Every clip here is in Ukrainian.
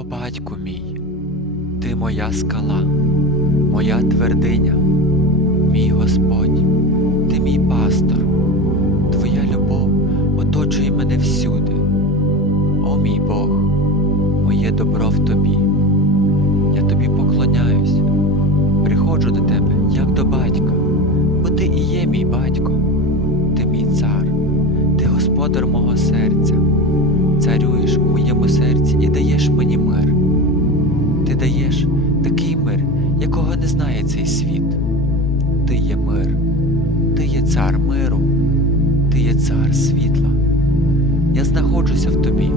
О, батьку мій, ти моя скала, моя твердиня, мій Господь, ти мій пастор, Твоя любов оточує мене всюди. О мій Бог, моє добро в тобі. Я тобі поклоняюсь, приходжу до тебе, як до батька, бо ти і є мій батько, ти мій цар, ти господар мого серця, якого не знає цей світ. Ти є мир, ти є цар миру, ти є цар світла. Я знаходжуся в тобі,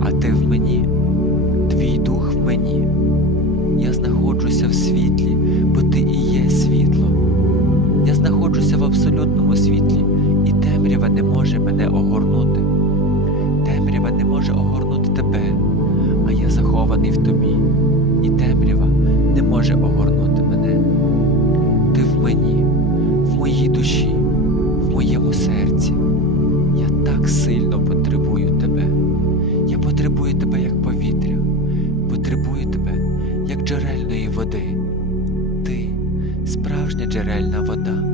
а ти в мені, твій дух в мені. Я знаходжуся в світлі, бо ти і є світло. Я знаходжуся в абсолютному світлі, і темрява не може мене огорнути. Темрява не може огорнути тебе, а я захований в тобі, може огорнути мене. Ти в мені, в моїй душі, в моєму серці. Я так сильно потребую тебе. Я потребую тебе як повітря, потребую тебе як джерельної води. Ти справжня джерельна вода.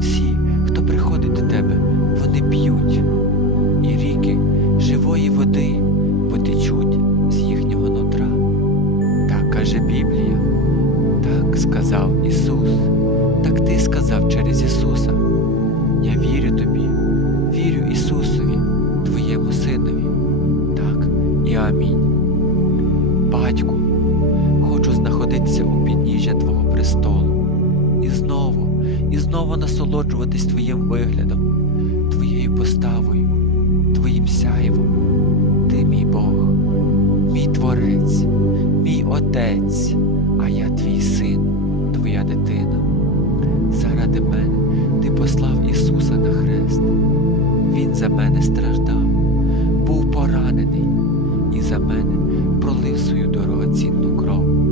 Всі, так сказав Ісус, так ти сказав через Ісуса. Я вірю тобі, вірю Ісусові, Твоєму Синові. Так і амінь. Батьку, хочу знаходитися у підніжжя Твого престолу і знову, і знову насолоджуватись Твоїм виглядом, Твоєю поставою, Твоїм сяйвом. Ти мій Бог, мій Творець, мій Отець, за мене страждав, був поранений і за мене пролив свою дорогоцінну кров.